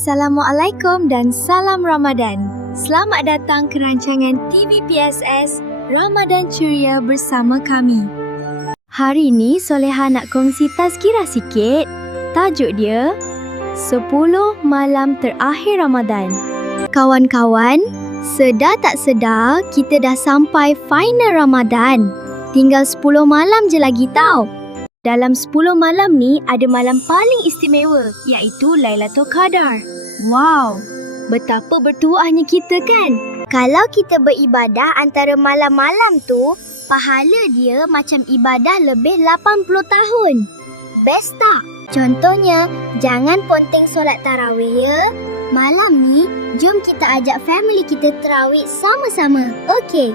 Assalamualaikum dan salam Ramadan. Selamat datang ke rancangan TV PSS Ramadan Ceria bersama kami. Hari ni Soleha nak kongsi tazkirah sikit. Tajuk dia 10 Malam Terakhir Ramadan. Kawan-kawan, sedar tak sedar kita dah sampai final Ramadan. Tinggal 10 malam je lagi tau. Dalam 10 malam ni ada malam paling istimewa, iaitu Lailatul Qadar. Wow, betapa bertuahnya kita kan? Kalau kita beribadah antara malam-malam tu, pahala dia macam ibadah lebih 80 tahun. Best tak? Contohnya, jangan ponteng solat tarawih ya. Malam ni, jom kita ajak family kita tarawih sama-sama. Okey.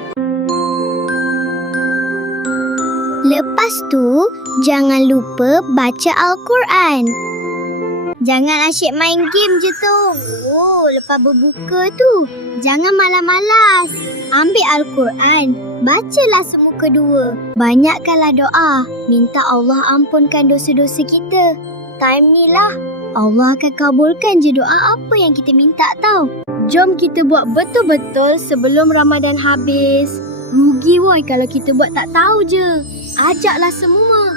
Lepas tu, jangan lupa baca Al-Quran. Jangan asyik main game je tu. Oh, lepas berbuka tu, jangan malas-malas. Ambil Al-Quran, bacalah semuka dua. Banyakkanlah doa, minta Allah ampunkan dosa-dosa kita. Time ni lah, Allah akan kabulkan je doa apa yang kita minta tau. Jom kita buat betul-betul sebelum Ramadan habis. Rugi woi kalau kita buat tak tahu je. Ajaklah semua.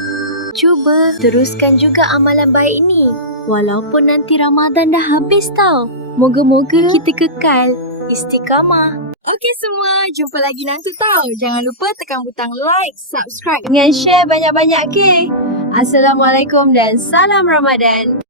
Cuba teruskan juga amalan baik ni. Walaupun nanti Ramadan dah habis tau. Moga-moga kita kekal istiqamah. Okey semua, jumpa lagi nanti tau. Jangan lupa tekan butang like, subscribe dengan share banyak-banyak ke. Assalamualaikum dan salam Ramadan.